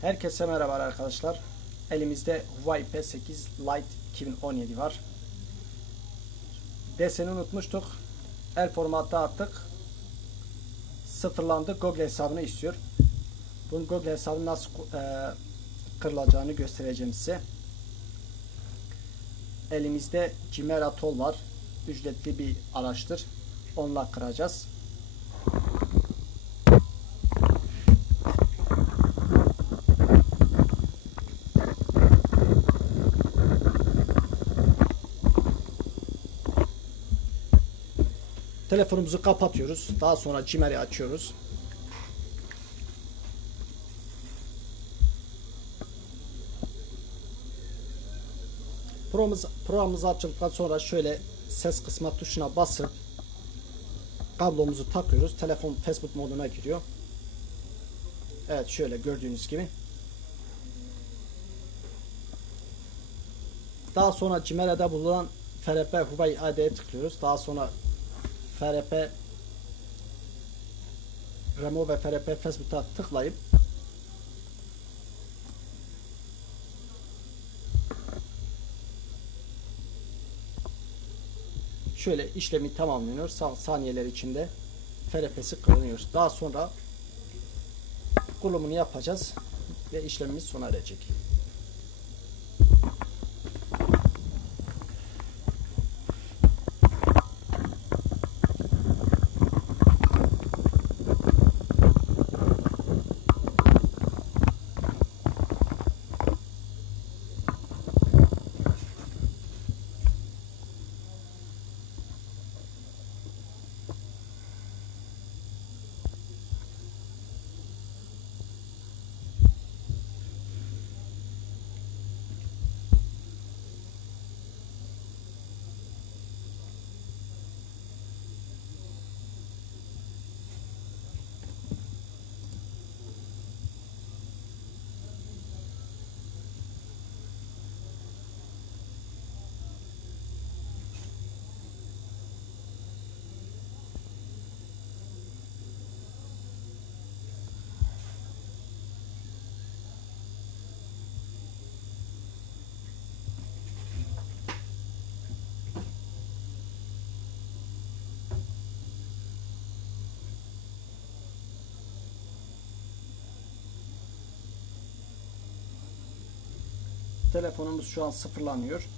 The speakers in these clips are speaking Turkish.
Herkese merhaba arkadaşlar. Elimizde Huawei P8 Lite 2017 var. Deseni unutmuştuk. El formatta attık. Sıfırlandı. Google hesabını istiyor. Bunun Google hesabı nasıl e, kırılacağını göstereceğim size. Elimizde Chimera Tool var. Ücretli bir araçtır. Onunla kıracağız. Telefonumuzu kapatıyoruz. Daha sonra Cimer'i açıyoruz. Programımız, programımız açıldıktan sonra şöyle ses kısma tuşuna basıp kablomuzu takıyoruz. Telefon Facebook moduna giriyor. Evet şöyle gördüğünüz gibi. Daha sonra Cimer'de bulunan FRP Huawei AD'ye tıklıyoruz. Daha sonra FRP Remo ve FRP Facebook'a tıklayıp şöyle işlemi tamamlanıyor. Sa- Saniyeler içinde FRP'si kırılıyor. Daha sonra kurulumunu yapacağız ve işlemimiz sona erecek. Telefonumuz şu an sıfırlanıyor.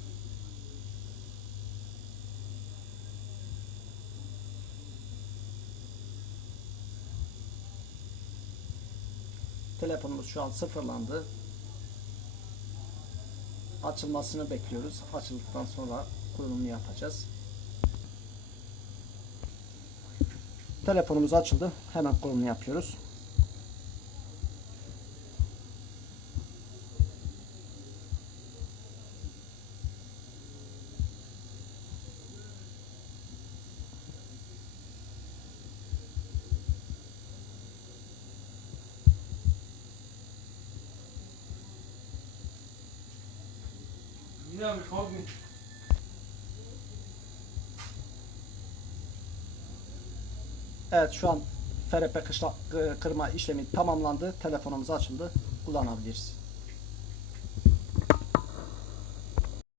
Telefonumuz şu an sıfırlandı. Açılmasını bekliyoruz. Açıldıktan sonra kurulumunu yapacağız. Telefonumuz açıldı. Hemen kurulumunu yapıyoruz. Frage mich. Evet şu an FRP kışla- kırma işlemi tamamlandı. Telefonumuz açıldı. Kullanabiliriz.